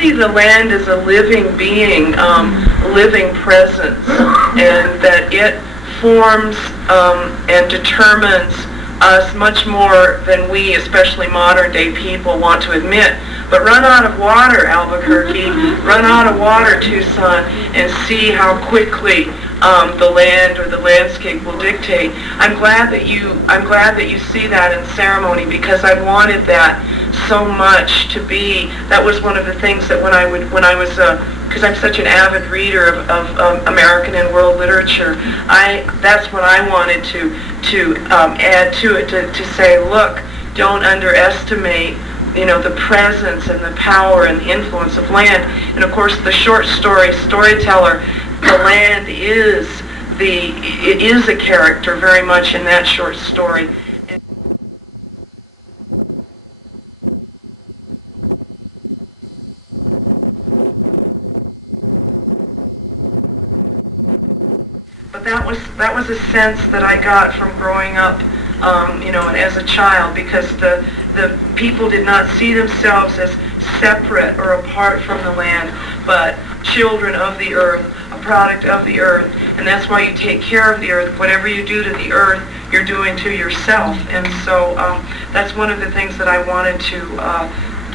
see the land as a living being, living presence, and that it forms and determines us much more than we, especially modern day people, want to admit. But run out of water, Albuquerque, run out of water, Tucson, and see how quickly the land or the landscape will dictate. I'm glad that you see that in ceremony, because I wanted that so much to be. That was one of the things that when I was because I'm such an avid reader of American and world literature, that's what I wanted to add to it, to say, look, don't underestimate, the presence and the power and the influence of land. And of course, the short story storyteller, the land is a character very much in that short story. But that was a sense that I got from growing up, and as a child, because the people did not see themselves as separate or apart from the land, but children of the earth, a product of the earth, and that's why you take care of the earth. Whatever you do to the earth, you're doing to yourself. And so that's one of the things that I wanted to,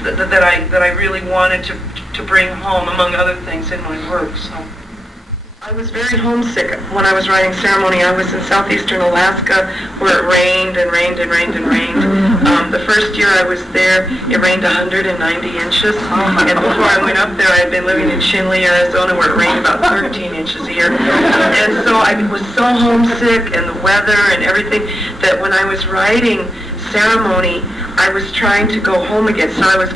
that I really wanted to bring home, among other things, in my work. So I was very homesick when I was writing ceremony. I was in southeastern Alaska, where it rained and rained and rained and rained. The first year I was there, it rained 190 inches. And before I went up there, I had been living in Chinle, Arizona, where it rained about 13 inches a year. And so I was so homesick, and the weather and everything, that when I was writing ceremony, I was trying to go home again. So I was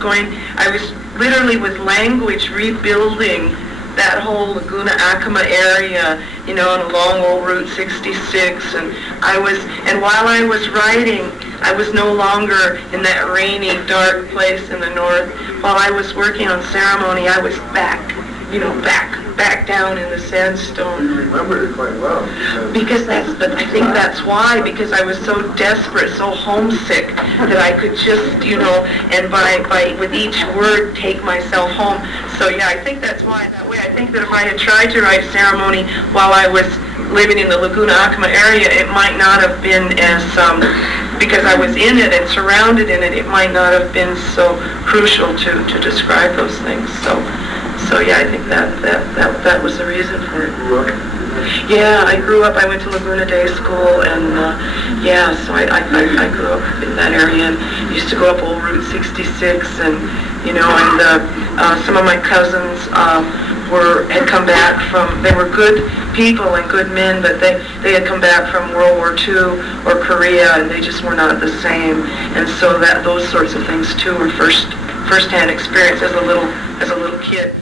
literally with language rebuilding that whole Laguna Acoma area, on along old Route 66, and while I was writing, I was no longer in that rainy, dark place in the north. While I was working on ceremony, I was back down in the sandstone. You remember it quite well. I think that's why, because I was so desperate, so homesick, that I could just, and by with each word take myself home. So yeah, I think that's why that way. I think that if I had tried to write ceremony while I was living in the Laguna Acoma area, it might not have been as, because I was in it and surrounded in it, it might not have been so crucial to describe those things. So yeah, I think that was the reason for it. Yeah, I grew up, I went to Laguna Day School, and so I grew up in that area, and used to go up old Route 66, and some of my cousins had come back from, they were good people and good men, but they had come back from World War II or Korea, and they just were not the same. And so those sorts of things too were first-hand experience as a little kid.